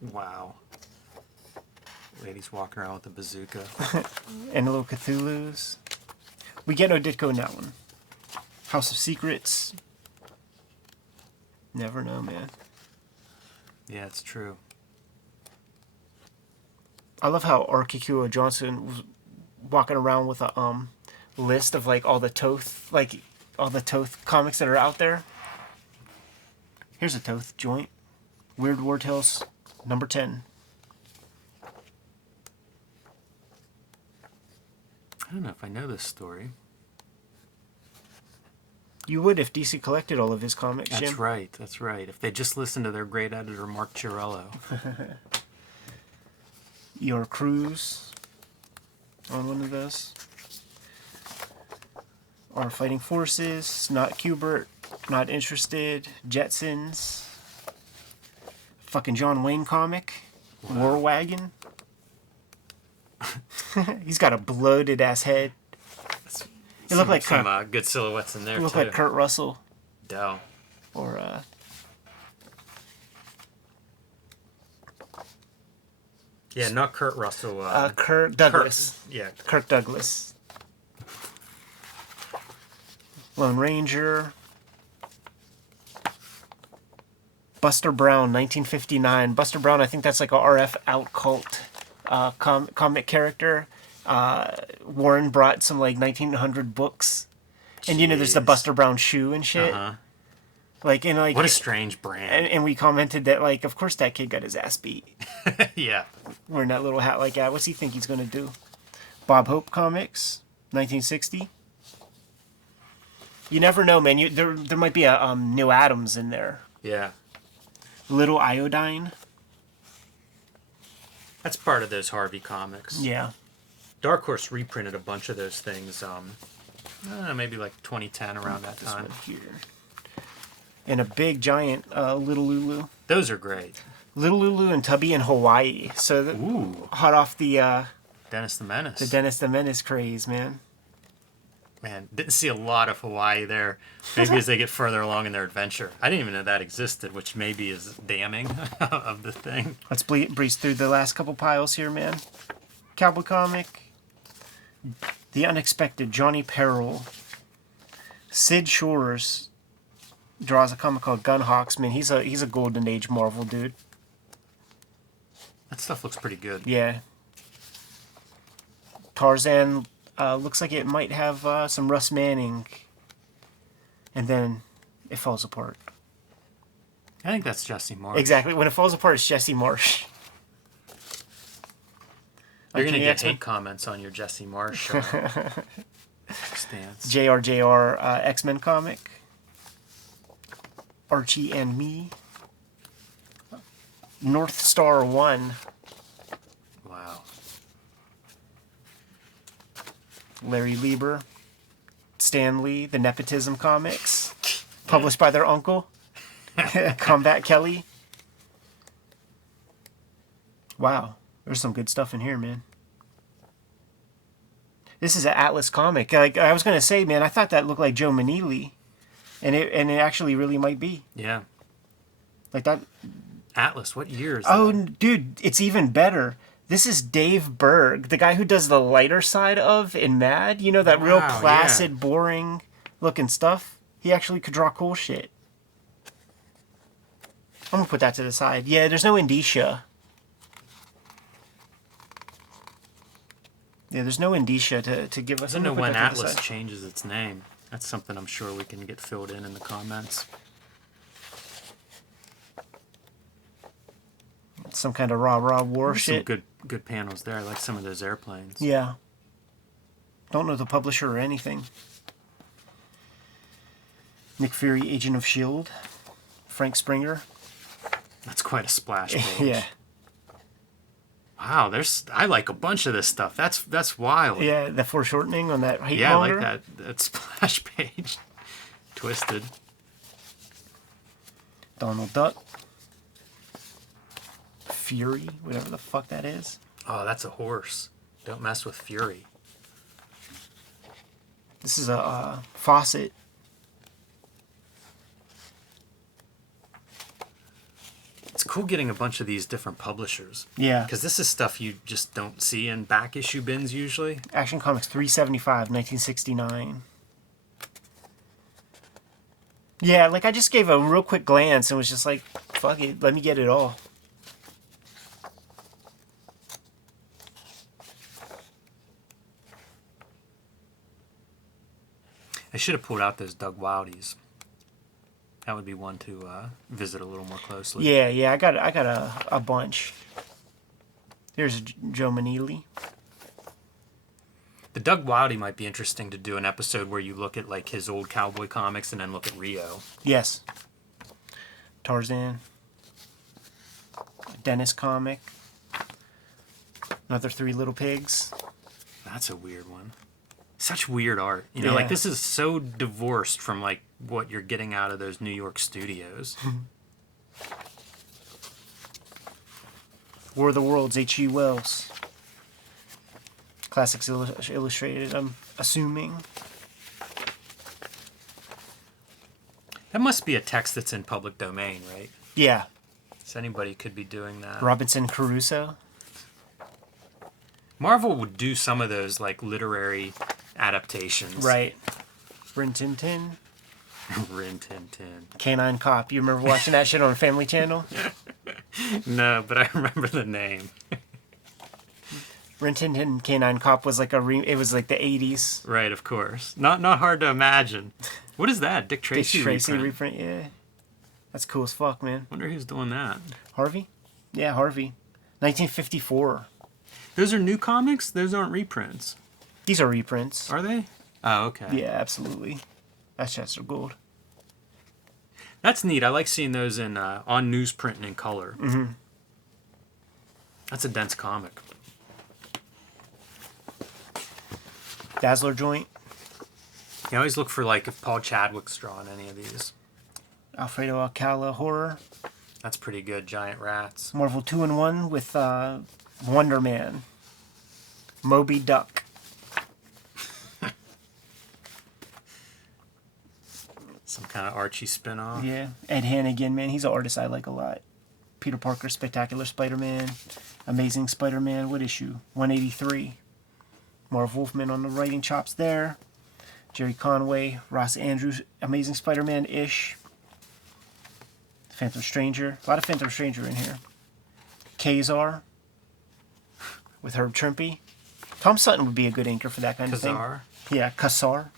Wow. Ladies walking around with a bazooka. And a little Cthulhu's. We get no Ditko in that one. House of Secrets. Never know, man. Yeah, it's true. I love how Arkikuo Johnson was walking around with a list of like all the Toth, like all the Toth comics that are out there. Here's a Toth joint. Weird War Tales number 10. I don't know if I know this story. You would if DC collected all of his comics, That's Jim. right. That's right. If they just listened to their great editor, Mark Chiarello. Your Cruise on one of those. Our Fighting Forces, Not Kubert, Not Interested, Jetsons. Fucking John Wayne comic. Wow. War Wagon. He's got a bloated ass head. It looked like some good silhouettes in there. It looked like Kurt Russell. Dell. Or yeah, not Kurt Russell. Kirk Douglas. Kirk Douglas. Lone Ranger. Buster Brown, 1959. Buster Brown, I think that's like a RF out cult comic character. Warren brought some like 1900 books, and you know there's the Buster Brown shoe and shit. Like, and like, what a strange brand. And we commented that like, of course that kid got his ass beat. Yeah, wearing that little hat like that. What's he think he's gonna do? Bob Hope Comics, 1960. You never know, man. There might be a New Adams in there. Yeah. Little Iodine. That's part of those Harvey comics. Yeah. Dark Horse reprinted a bunch of those things. Maybe like 2010 around that time. This one here. And a big giant Little Lulu. Those are great. Little Lulu and Tubby in Hawaii. So hot off the Dennis the Menace. The Dennis the Menace craze, man. Man, didn't see a lot of Hawaii there. Maybe as they get further along in their adventure. I didn't even know that existed, which maybe is damning of the thing. Let's breeze through the last couple piles here, man. Cowboy comic. The Unexpected, Johnny Peril. Sid Shores draws a comic called Gunhawks. Man, he's a Golden Age Marvel dude. That stuff looks pretty good. Yeah. Tarzan looks like it might have some Russ Manning. And then it falls apart. I think that's Jesse Marsh. Exactly. When it falls apart, it's Jesse Marsh. You're going to get hate comments on your Jesse Marsh stance. JRJR X-Men comic. Archie and Me. North Star 1. Wow. Larry Lieber. Stan Lee, the Nepotism comics. Published by their uncle. Combat Kelly. Wow. There's some good stuff in here, man. This is an Atlas comic. Like I was gonna say, man, I thought that looked like Joe Maneely, and it actually really might be. Yeah. Like that. Atlas. What year is Oh, that? dude, it's even better. This is Dave Berg, the guy who does the lighter side of in Mad. You know that real placid, boring looking stuff. He actually could draw cool shit. I'm gonna put that to the side. Yeah, there's no indicia. Yeah, there's no indicia to give us. I don't know when Atlas changes its name. That's something I'm sure we can get filled in the comments. Some kind of rah-rah war shit. Some good panels there. I like some of those airplanes. Yeah. Don't know the publisher or anything. Nick Fury, Agent of S.H.I.E.L.D. Frank Springer. That's quite a splash page. Yeah. Wow, I like a bunch of this stuff. That's wild. Yeah, the foreshortening on that height Yeah, monitor. I like that splash page. Twisted. Donald Duck. Fury, whatever the fuck that is. Oh, that's a horse. Don't mess with Fury. This is a faucet. It's cool getting a bunch of these different publishers. Yeah. Because this is stuff you just don't see in back issue bins usually. Action Comics 375, 1969. Yeah, like I just gave a real quick glance and was just like, fuck it, let me get it all. I should have pulled out those Doug Wildies. That would be one to visit a little more closely. Yeah, I got a bunch. There's Joe Manili. The Doug Wildy might be interesting to do an episode where you look at like his old cowboy comics and then look at Rio. Yes. Tarzan. Dennis comic. Another Three Little Pigs. That's a weird one. Such weird art. You know, Yeah. like this is so divorced from like what you're getting out of those New York studios. War of the Worlds, H.G. Wells. Classics Illustrated, I'm assuming. That must be a text that's in public domain, right? Yeah. So anybody could be doing that. Robinson Crusoe. Marvel would do some of those like literary adaptations. Right. Rin Tin Tin. Rin Tin Tin. Canine Cop. You remember watching that shit on Family Channel? No, but I remember the name. Rin Tin Tin Canine Cop was like it was like the 80s. Right, of course. Not hard to imagine. What is that? Dick Tracy, Dick Tracy reprint? reprint, yeah. That's cool as fuck, man. Wonder who's doing that. Harvey? Yeah, Harvey. 1954. Those are new comics? Those aren't reprints. These are reprints. Are they? Oh, okay. Yeah, absolutely. That's Chester Gould. That's neat. I like seeing those in on newsprint and in color. Mm-hmm. That's a dense comic. Dazzler joint. You always look for like if Paul Chadwick's drawn any of these. Alfredo Alcala horror. That's pretty good. Giant rats. Marvel 2-in-1 with Wonder Man. Moby Duck. Some kind of Archie spinoff. Yeah. Ed Hannigan, man. He's an artist I like a lot. Peter Parker, Spectacular Spider-Man. Amazing Spider-Man. What issue? 183. Marv Wolfman on the writing chops there. Jerry Conway, Ross Andrews, Amazing Spider-Man-ish. Phantom Stranger. A lot of Phantom Stranger in here. Kazar with Herb Trimpe. Tom Sutton would be a good anchor for that kind of thing. Kazar. Yeah, Kassar.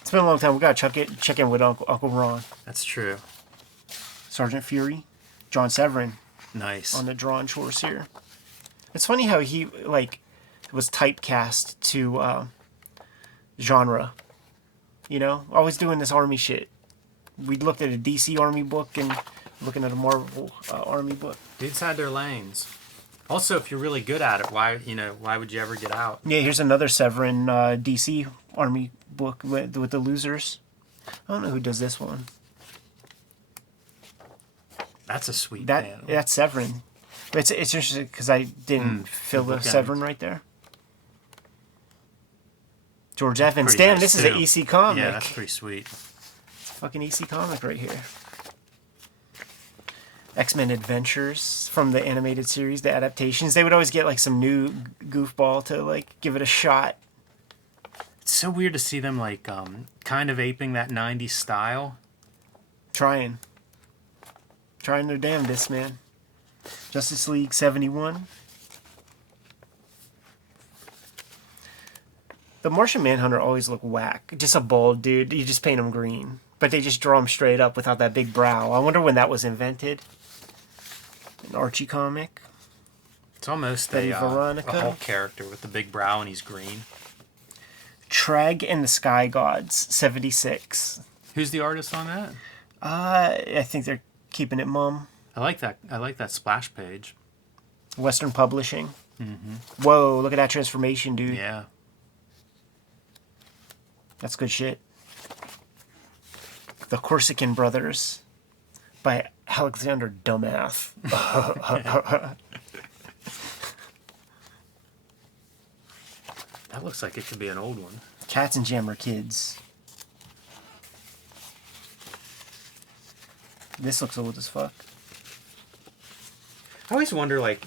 It's been a long time. We gotta check in with Uncle Ron. That's true. Sergeant Fury. John Severin Nice. on the drawn chores here. It's funny how he like was typecast to genre. You know, always doing this army shit. We looked at a DC Army book and looking at a Marvel Army book. Dudes had their lanes. Also, if you're really good at it, why would you ever get out? Yeah, here's another Severin DC Army book with the losers. I don't know who does this one. That's a sweet panel. That's Severin. It's interesting because I didn't fill the bookends. Severin right there. George Evans. Pretty Damn, nice, this is too. an EC comic. Yeah, that's pretty sweet. Fucking EC comic right here. X-Men Adventures from the animated series, the adaptations. They would always get like some new goofball to like give it a shot. It's so weird to see them like kind of aping that 90s style. Trying their damnedest, man. Justice League 71. The Martian Manhunter always look whack. Just a bald dude. You just paint him green. But they just draw him straight up without that big brow. I wonder when that was invented. An Archie comic. It's almost Betty a Veronica. Hulk character with the big brow and he's green. Treg and the Sky Gods, 76. Who's the artist on that? I think they're keeping it mum. I like that splash page. Western Publishing. Mm-hmm. Whoa, look at that transformation, dude. Yeah. That's good shit. The Corsican Brothers by Alexander Dumbath. That looks like it could be an old one. Cats and Jammer Kids. This looks old as fuck. I always wonder, like,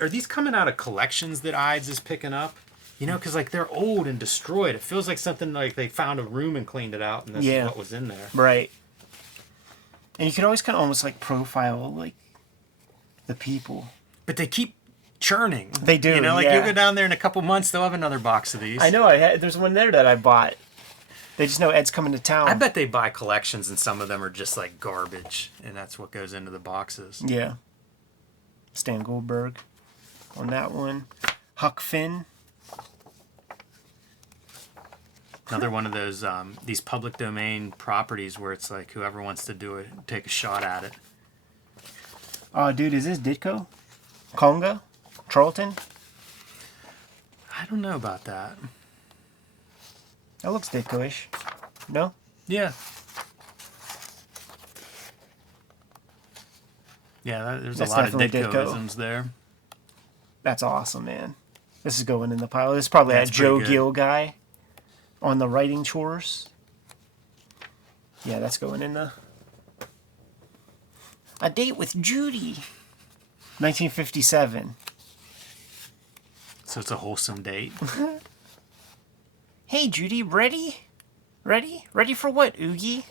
are these coming out of collections that Ides is picking up? You know, because, like, they're old and destroyed. It feels like something like they found a room and cleaned it out, and this is what was in there. Right. And you could always kind of almost, like, profile, like, the people. But they keep churning. They do, You know, like yeah. you go down there in a couple months, they'll have another box of these. I know. There's one there that I bought. They just know Ed's coming to town. I bet they buy collections, and some of them are just like garbage, and that's what goes into the boxes. Yeah. Stan Goldberg on that one. Huck Finn. Another one of those these public domain properties where it's like whoever wants to do it, take a shot at it. Oh, dude, is this Ditko? Conga? Charlton? I don't know about that. That looks Ditko-ish. No? Yeah. Yeah, there's That's a lot of definitely Ditko. Ditko-isms there. That's awesome, man. This is going in the pile. This is probably That's that Joe pretty good. Gill guy on the writing chores. Yeah, that's going in the... A Date with Judy. 1957. So it's a wholesome date. Hey, Judy, ready? Ready? Ready for what, Oogie?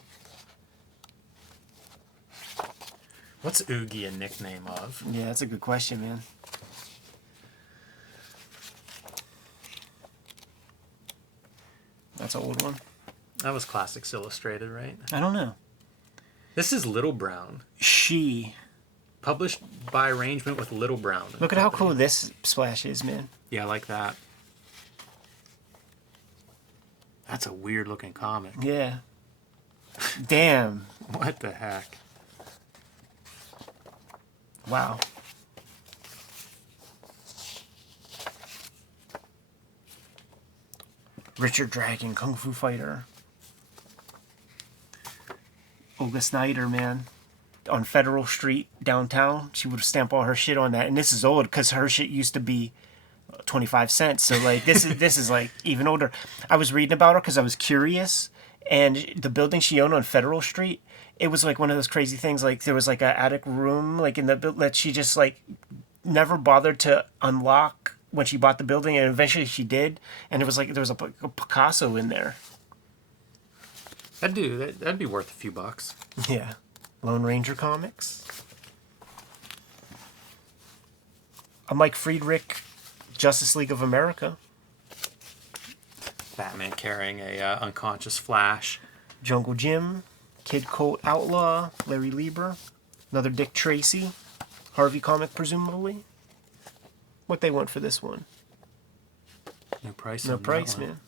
What's Oogie a nickname of? Yeah, that's a good question, man. That's an old one. That was Classics Illustrated, right? I don't know. This is Little Brown. She. Published by arrangement with Little Brown. Look at how cool this splash is, man. Yeah, I like that. That's a weird looking comic. Yeah. Damn. What the heck? Wow. Richard Dragon, Kung Fu Fighter. Olga Snyder, man. On Federal Street, downtown. She would stamp all her shit on that. And this is old because her shit used to be 25 cents. So, like, this is like, even older. I was reading about her because I was curious. And the building she owned on Federal Street, it was like one of those crazy things. Like, there was like an attic room, like, in the that she just, like, never bothered to unlock when she bought the building. And eventually she did. And it was like, there was a Picasso in there. That'd be worth a few bucks. Yeah. Lone Ranger comics. A Mike Friedrich, Justice League of America. Batman carrying a unconscious Flash. Jungle Jim, Kid Colt Outlaw, Larry Lieber. Another Dick Tracy. Harvey comic, presumably. What they want for this one? No price. No on price, that one. man.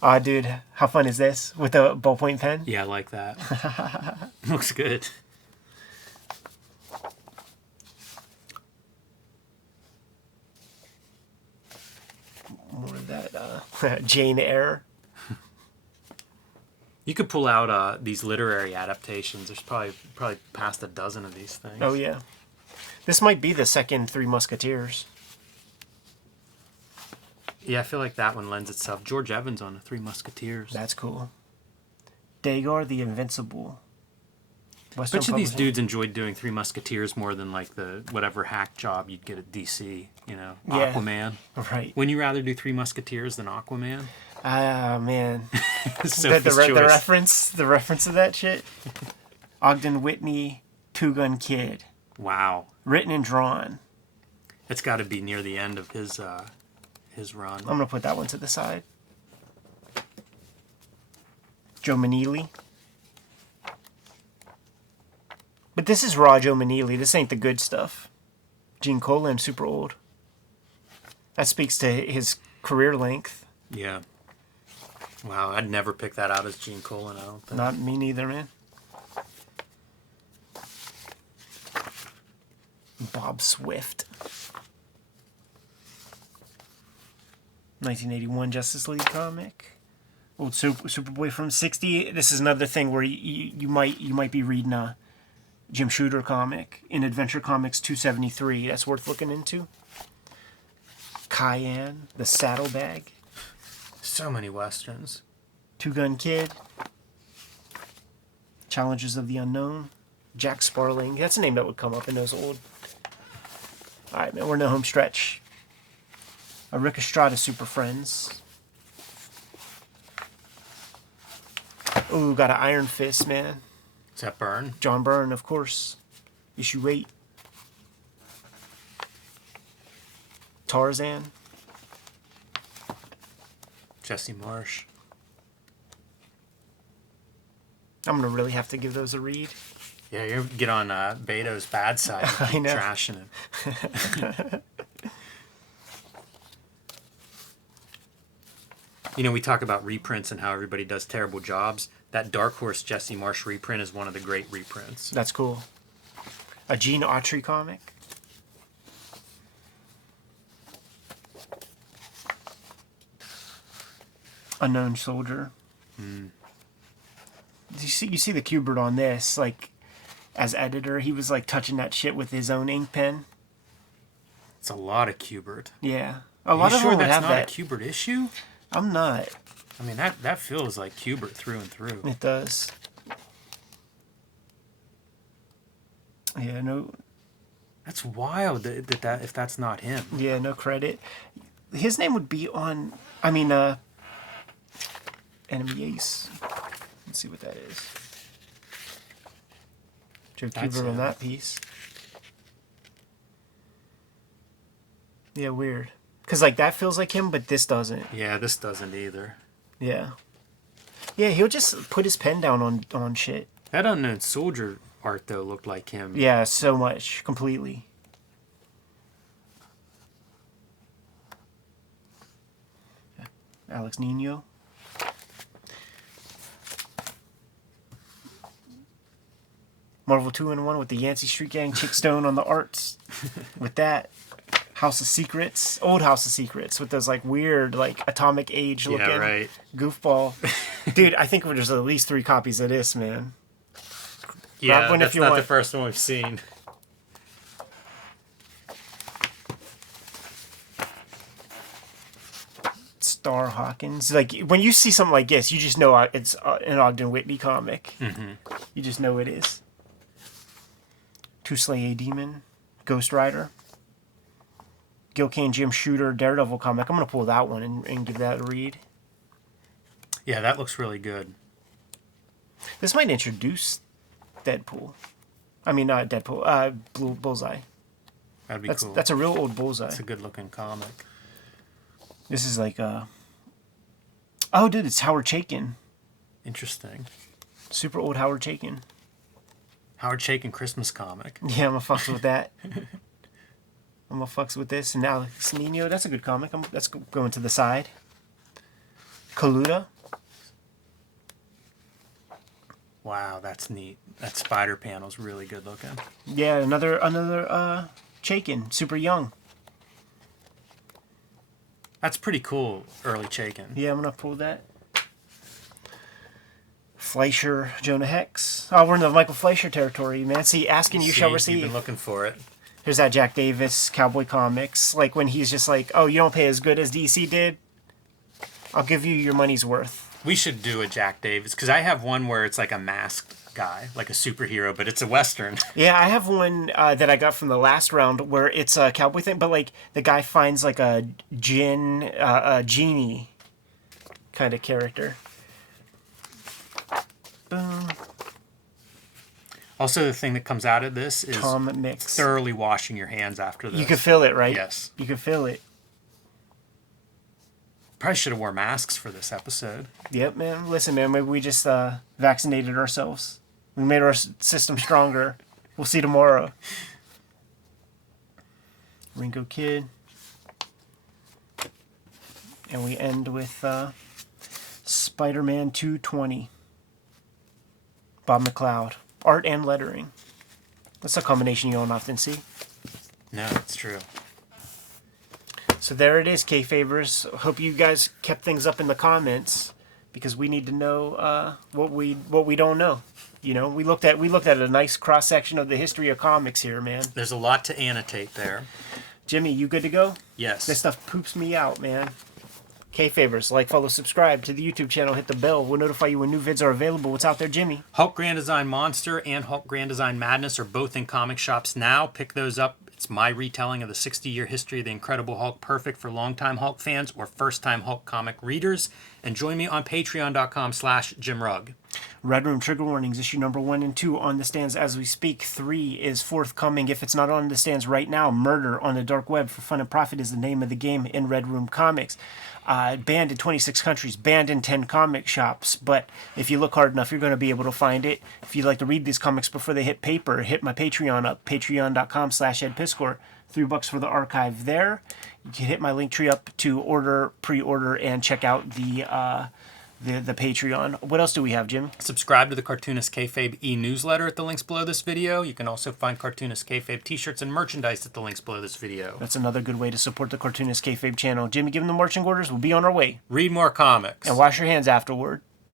Aw, dude, how fun is this? With a ballpoint pen? Yeah, I like that. Looks good. More of that, Jane Eyre. You could pull out these literary adaptations. There's probably past a dozen of these things. Oh, yeah. This might be the second Three Musketeers. Yeah, I feel like that one lends itself. George Evans on the Three Musketeers. That's cool. Dagar the Invincible. Western Which of these Publishing. dudes enjoyed doing Three Musketeers more than like the whatever hack job you'd get at DC? You know, Yeah. Aquaman. Right. Wouldn't you rather do Three Musketeers than Aquaman? Ah, man. Sophie's the choice. reference of that shit. Ogden Whitney, Two Gun Kid. Wow, Written and drawn. it's got to be near the end of his run. I'm going to put that one to the side. Joe Maneely. But this is raw Joe Maneely. This ain't the good stuff. Gene Colan, super old. That speaks to his career length. Yeah. Wow, I'd never pick that out as Gene Colan. I don't think. Not me neither, man. Bob Swift. 1981 Justice League comic. Old Superboy from '60. This is another thing where you might be reading a Jim Shooter comic in Adventure Comics 273. That's worth looking into. Cayenne, the Saddlebag. So many westerns. Two Gun Kid. Challenges of the Unknown. Jack Sparling. That's a name that would come up in those old. All right, man, we're in the home stretch. A Rick Estrada Super Friends. Ooh, got an Iron Fist, man. Is that Byrne? John Byrne, of course. Issue 8. Tarzan. Jesse Marsh. I'm gonna really have to give those a read. Yeah, you get on Beto's bad side. You I keep know. trashing him. You know, we talk about reprints and how everybody does terrible jobs. That Dark Horse Jesse Marsh reprint is one of the great reprints. That's cool. A Gene Autry comic. Unknown Soldier. You see the Kubert on this, like, as editor, he was like touching that shit with his own ink pen. It's a lot of Kubert. Yeah, a lot of sure them would that's have not that. a Kubert issue? I'm not. I mean, that feels like Kubert through and through. It does. Yeah, no. That's wild that if that's not him. Yeah, no credit. His name would be on. I mean, Enemy Ace. Let's see what that is. Joe That's Kubert on him. that piece. Yeah, weird. Because, like, that feels like him, but this doesn't. Yeah, this doesn't either. Yeah. Yeah, he'll just put his pen down on shit. That Unknown Soldier art, though, looked like him. Yeah, so much. Completely. Alex Nino. Marvel 2-in-1 with the Yancey Street Gang, Chick Stone on the arts. With that, House of Secrets, old House of Secrets, with those like weird, like Atomic Age looking right. goofball. Dude, I think there's at least 3 copies of this, man. Yeah, Grab one that's if you not want. the first one we've seen. Star Hawkins. Like, when you see something like this, you just know it's an Ogden Whitney comic. Mm-hmm. You just know it is. To Slay a Demon, Ghost Rider, Gil Kane, Jim Shooter, Daredevil comic. I'm going to pull that one and give that a read. Yeah, that looks really good. This might introduce Deadpool. I mean, not Deadpool, Blue Bullseye. That'd be cool. That's a real old Bullseye. It's a good looking comic. This is like, oh, dude, it's Howard Chaykin. Interesting. Super old Howard Chaykin. Howard Chaykin Christmas comic. Yeah, I'm gonna fucks with that. I'm gonna fucks with this. And now Nino, that's a good comic. That's going to the side. Kaluta. Wow, that's neat. That spider panel's really good looking. Yeah, another Chaykin, super young. That's pretty cool, early Chaykin. Yeah, I'm gonna pull that. Fleischer, Jonah Hex. Oh, we're in the Michael Fleischer territory, man. See, asking you shall receive. You've been looking for it. Here's that Jack Davis, Cowboy Comics. Like when he's just like, oh, you don't pay as good as DC did? I'll give you your money's worth. We should do a Jack Davis, because I have one where it's like a masked guy, like a superhero, but it's a Western. Yeah, I have one that I got from the last round where it's a cowboy thing, but like the guy finds like a genie kind of character. Boom. Also, the thing that comes out of this is Tom Mix. thoroughly washing your hands after this. You can feel it, right? Yes. You can feel it. Probably should have wore masks for this episode. Yep, man. Listen, man, maybe we just vaccinated ourselves. We made our system stronger. We'll see tomorrow. Ringo Kid. And we end with Spider-Man 220. Bob McLeod. Art and lettering. That's a combination you don't often see. No, it's true. So there it is, Kayfabers. Hope you guys kept things up in the comments because we need to know what we don't know. You know, we looked at a nice cross section of the history of comics here, man. There's a lot to annotate there. Jimmy, you good to go? Yes. This stuff poops me out, man. Kayfabers, like, follow, subscribe to the YouTube channel, hit the bell. We'll notify you when new vids are available. What's out there, Jimmy? Hulk Grand Design Monster and Hulk Grand Design Madness are both in comic shops now. Pick those up. It's my retelling of the 60-year history of the Incredible Hulk, perfect for longtime Hulk fans or first-time Hulk comic readers. And join me on patreon.com/JimRugg. Red Room Trigger Warnings, issue number 1 and 2 on the stands as we speak. 3 is forthcoming. If it's not on the stands right now, Murder on the Dark Web for Fun and Profit is the name of the game in Red Room Comics. Banned in 26 countries, banned in 10 comic shops. But if you look hard enough, you're going to be able to find it. If you'd like to read these comics before they hit paper, hit my Patreon up, patreon.com/edpiscor. $3 for the archive there. You can hit my link tree up to order, pre-order, and check out the Patreon. What else do we have, Jim? Subscribe to the Cartoonist Kayfabe e-newsletter at the links below this video. You can also find Cartoonist Kayfabe t-shirts and merchandise at the links below this video. That's another good way to support the Cartoonist Kayfabe channel. Jimmy, give them the marching orders. We'll be on our way. Read more comics. And wash your hands afterward.